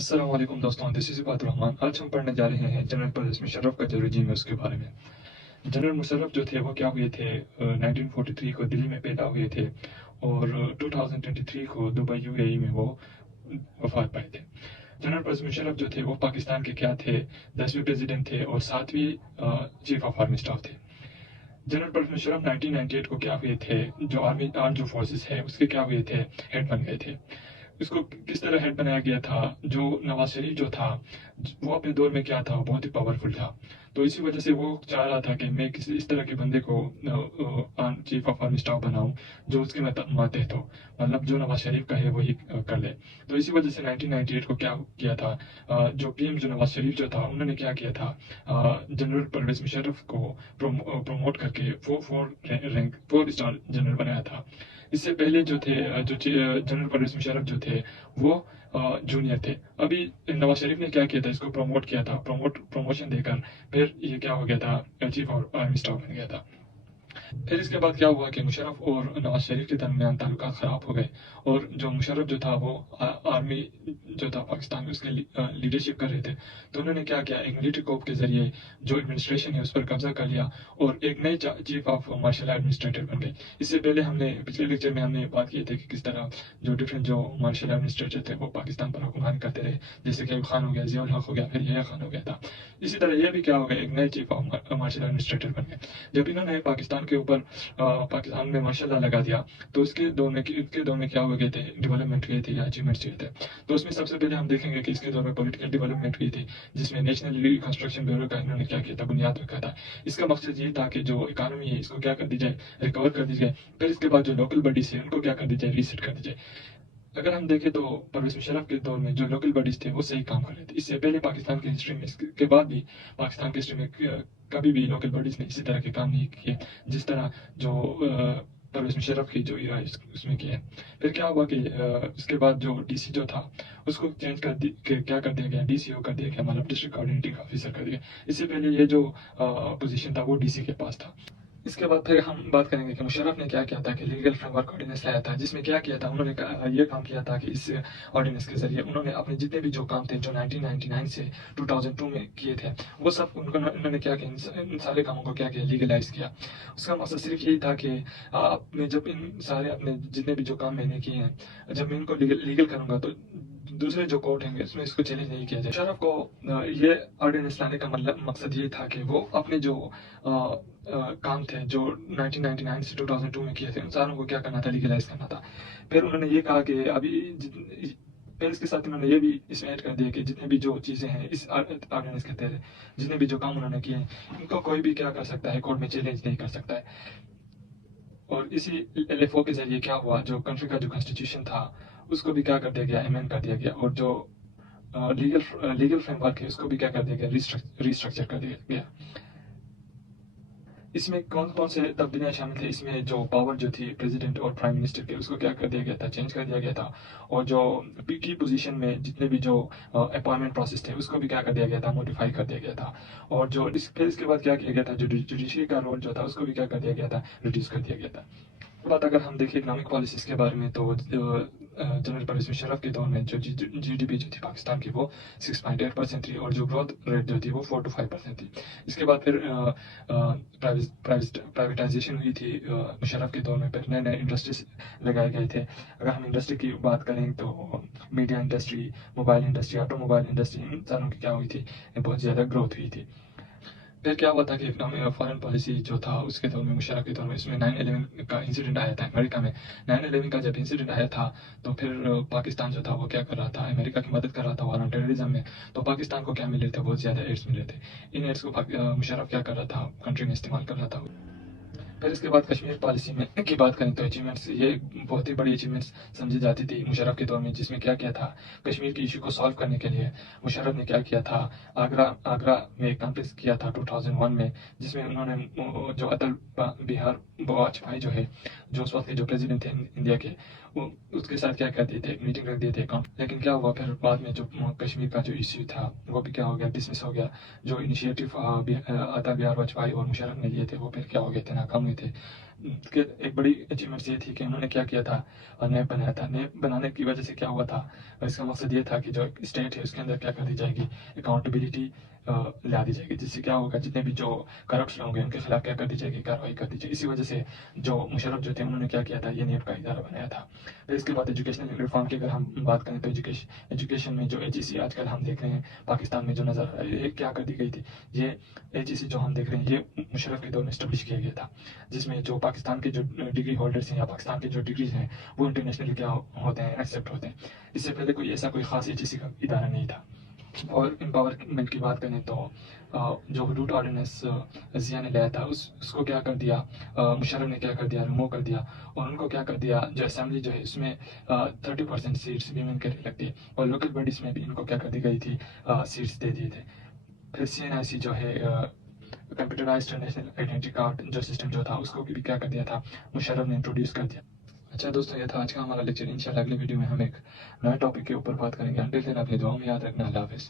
अस्सलाम वालेकुम दोस्तों, दिस इज़ इबादुर रहमान। आज हम पढ़ने जा रहे हैं जनरल परवेज़ मुशर्रफ का जो रजीम है उसके बारे में। जनरल मुशर्रफ जो थे वो क्या हुए थे, 1943 को दिल्ली में पैदा हुए थे और 2023 को दुबई यूएई में वो वफात पाए थे। जनरल परवेज़ मुशर्रफ जो थे वो पाकिस्तान के क्या थे, 10वें प्रेसिडेंट थे और 7वीं चीफ ऑफ आर्मी स्टाफ थे। जनरल परवेज़ मुशर्रफ 1998 को क्या हुए थे, जो आर्म जो फोर्सेस है उसके क्या हुए थे, हेड बन गए थे। इसको किस तरह हेड बनाया गया था, जो नवाज शरीफ जो था वो अपने दौर में क्या था, बहुत ही पावरफुल था। तो इसी वजह से वो चाह रहा था कि मैं किसी इस तरह के बंदे को चीफ ऑफ आर्मी स्टाफ बनाऊं जो उसके मातहत हो, मतलब जो नवाज शरीफ का है वही कर ले। तो इसी वजह से 1998 को क्या किया था, जो पीएम जो नवाज शरीफ जो था उन्होंने क्या किया था, जनरल परवेज मुशर्रफ को प्रमोट करके फोर स्टार जनरल बनाया था। इससे पहले जो थे जनरल परवेज मुशर्रफ जो थे वो जूनियर थे। अभी नवाज शरीफ ने क्या किया था, इसको प्रमोट किया था, प्रमोशन देकर फिर ये क्या हो गया था, चीफ ऑफ आर्मी स्टाफ बन गया था। फिर इसके बाद क्या हुआ कि मुशर्रफ और नवाज शरीफ के दरमियान ताल्लुकात ख़राब हो गए और जो मुशर्रफ जो था वो आर्मी जो था पाकिस्तान में उसके लीडरशिप कर रहे थे। तो उन्होंने क्या किया, एक मिलिट्री कोप के जरिए जो एडमिनिस्ट्रेशन है उस पर कब्जा कर लिया और एक नए चीफ ऑफ मार्शल एडमिनिस्ट्रेटर बन गए। इससे पहले हमने पिछले लेक्चर में हमने बात की थी कि किस तरह जो डिफरेंट जो मार्शल एडमिनिस्ट्रेटर थे वो पाकिस्तान पर हुक्मरानी करते रहे, जैसे कि अयूब खान हो गया, जियाउल हक हो गया, फिर यहया खान हो गया था। इसी तरह ये भी क्या हो गया, एक नए चीफ ऑफ मार्शल एडमिनिस्ट्रेटर बन गए। जब इन्होंने पाकिस्तान के ऊपर पाकिस्तान में मार्शल लगा दिया तो इसके दौर में क्या हो गए थे, डेवलपमेंट हुए थे या अचीवमेंट्स हुए थे। तो उसमें सबसे पहले हम देखेंगे कि इसके दौर में पॉलिटिकल डेवलपमेंट हुई थी, जिसमें नेशनल रिकंस्ट्रक्शन ब्यूरो का इन्होंने क्या किया था, बुनियाद रखा था। इसका मकसद ये था कि जो इकानमी है इसको क्या कर दी जाए, रिकवर कर दी जाए। फिर इसके बाद जो लोकल बॉडीज है उनको क्या कर दी जाए, रीसेट कर दी जाए। अगर हम देखें तो परवेज मुशर्रफ के दौर में जो लोकल बॉडीज थे वो सही काम कर रहे थे। इससे पहले पाकिस्तान की हिस्ट्री में, इसके बाद भी पाकिस्तान की हिस्ट्री में कभी भी लोकल बॉडीज ने इसी तरह के काम नहीं किए जिस तरह जो परवेज मुशर्रफ की जो इरा उसमें किया है। फिर क्या हुआ कि इसके बाद जो डीसी जो था उसको चेंज क्या कर दिया गया, डीसीओ कर दिया गया, मतलब डिस्ट्रिक्ट कोऑर्डिनेटिंग ऑफिसर कर दिया। इससे पहले ये जो पोजीशन था वो डीसी के पास था। इसके बाद फिर हम बात करेंगे कि मुशर्रफ ने क्या किया था कि लीगल फ्रेमवर्क ऑर्डिनेंस लाया था, जिसमें क्या किया था, उन्होंने ये काम किया था कि इस ऑर्डिनेंस के जरिए उन्होंने अपने जितने भी जो काम थे जो 1999 से 2002 में किए थे वो सब उन्होंने क्या किया, इन सारे कामों को क्या किया, लीगलाइज किया। उसका मकसद सिर्फ यही था कि आपने जब इन सारे अपने जितने भी जो काम मैंने किए हैं, जब मैं इनको लीगल करूंगा तो दूसरे जो कोर्ट हैं इसमें इसको चैलेंज नहीं किया जाए। मुशर्रफ को ये ऑर्डिनेंस लाने का मतलब मकसद ये था कि वो अपने जो काम थे जो 1999 से 2002 में किए थे उन सारों को क्या करना था, लीगलाइज करना था। फिर उन्होंने ये कहा कि अभी फिर इसके साथ उन्होंने ये भी इसमें ऐड कर दिया कि जितने भी जो चीज़ें हैं इस ऑर्डिनेंस के तहत, जितने भी जो काम उन्होंने किए इनको कोई भी क्या कर सकता है, कोर्ट में चैलेंज नहीं कर सकता है। और इसी एलएफओ के जरिए क्या हुआ, जो कंट्री का जो कॉन्स्टिट्यूशन था उसको भी क्या कर दिया गया, अमेंड कर दिया गया और जो लीगल फ्रेमवर्क है उसको भी क्या कर दिया गया, रिस्ट्रक्चर कर दिया गया। इसमें कौन कौन से तब्दीलियाँ शामिल थे, इसमें जो पावर जो थी प्रेसिडेंट और प्राइम मिनिस्टर के उसको क्या कर दिया गया था, चेंज कर दिया गया था। और जो की पोजीशन में जितने भी जो अपॉइंटमेंट प्रोसेस थे उसको भी क्या कर दिया गया था, मॉडिफाई कर दिया गया था। और जो फिर इसके बाद क्या किया गया था, जो जुडिशरी का रोल जो था उसको भी क्या कर दिया गया था, रिड्यूस कर दिया गया था। बात अगर हम देखें इकोनॉमिक पॉलिसीज़ के बारे में तो जनरल परवेज मुशर्रफ के दौर में जो जीडीपी जो थी पाकिस्तान की वो 6.8% थी और जो ग्रोथ रेट जो थी वो 4 to 5% थी। इसके बाद फिर प्राइवेटाइजेशन हुई थी मुशर्रफ के दौर में, फिर नए नए इंडस्ट्रीज लगाए गए थे। अगर हम इंडस्ट्री की बात करें तो media industry, mobile industry, automobile industry, इन सारों की क्या हुई थी, बहुत ज़्यादा ग्रोथ हुई थी। फिर क्या हुआ था कि इकोनॉमिक फॉरेन पॉलिसी जो था उसके दौर में, मुशर्रफ के दौर में, इसमें 9/11 का इंसिडेंट आया था अमेरिका में। 9/11 का जब इंसिडेंट आया था तो फिर पाकिस्तान जो था वो क्या कर रहा था, अमेरिका की मदद कर रहा था वॉर ऑन टेररिज्म में। तो पाकिस्तान को क्या मिल रहे थे, बहुत ज़्यादा एड्स मिल रहे थे। इन एड्स को मुशर्रफ क्या कर रहा था, कंट्री में इस्तेमाल कर रहा था। फिर इसके बाद कश्मीर पॉलिसी में की बात करें तो अचीवमेंट्स, ये बहुत ही बड़ी अचीवमेंट्स समझी जाती थी मुशर्रफ के दौर में, जिसमें क्या किया था, कश्मीर की इशू को सॉल्व करने के लिए मुशर्रफ ने क्या किया था, आगरा में एक कॉन्फ्रेंस किया था 2001 में, जिसमें उन्होंने जो अटल बिहारी वाजपेयी जो है, जो उस वक्त के जो प्रेसिडेंट थे इंडिया के, उसके साथ क्या कर दिए थे, एक मीटिंग रख दिए थे। लेकिन क्या हुआ, फिर बाद में जो कश्मीर का जो इश्यू था वो भी क्या हो गया, डिसमिस हो गया। जो इनिशिएटिव अटल बिहारी वाजपेयी और मुशर्रफ ने लिए थे वो फिर क्या हो गए थे, नाकाम हुए थे। कि एक बड़ी अचीवमेंट्स ये थी कि उन्होंने क्या किया था, नैब बनाया था। नैब बनाने की वजह से क्या हुआ था, इसका मकसद ये था कि जो स्टेट है उसके अंदर क्या कर दी जाएगी, अकाउंटेबिलिटी ला दी जाएगी, जिससे क्या होगा, जितने भी जो करप्ट लोग हैं उनके खिलाफ क्या कर दी जाएगी, कार्रवाई कर दी जाएगी। इसी वजह से जो मुशर्रफ जो थे उन्होंने क्या किया था, ये नैब का इदारा बनाया था। फिर इसके बाद एजुकेशनल रिफॉर्म की अगर हम बात करें तो एजुकेशन में जो एचईसी आजकल हम देख रहे हैं पाकिस्तान में जो नज़र आ रहा है, ये क्या कर दी गई थी, ये एचईसी जो हम देख रहे हैं ये मुशर्रफ के दौर में स्टैब्लिश किया गया था, जिसमें जो पाकिस्तान के जो डिग्री होल्डर्स हैं या पाकिस्तान के जो डिग्रीज हैं वो इंटरनेशनली क्या होते हैं, एक्सेप्ट होते हैं। इससे पहले कोई ऐसा कोई खास एचईसी का इदारा नहीं था। और एम्पावरमेंट की बात करें तो जो हुदूद ऑर्डिनेंस ज़िया ने लाया था उसको क्या कर दिया, मुशर्रफ ने क्या कर दिया, रिमूव कर दिया, और उनको क्या कर दिया, जो असेंबली जो है उसमें 30% सीट्स वीमेन के लिए लगती है, और लोकल बॉडीज़ में भी इनको क्या कर दी गई थी, सीट्स दे दिए थे। फिर CNIC जो है कंप्यूटराइज्ड नेशनल आइडेंटिटी कार्ड जो सिस्टम जो था उसको भी क्या कर दिया था, मुशर्रफ ने इंट्रोड्यूस कर दिया। अच्छा दोस्तों, ये था आज का हमारा लेक्चर। इंशाल्लाह अगले वीडियो में हम एक नए टॉपिक के ऊपर बात करेंगे। अंटिल देन अपनी दुआ में याद रखना। अल्लाह हाफिज़।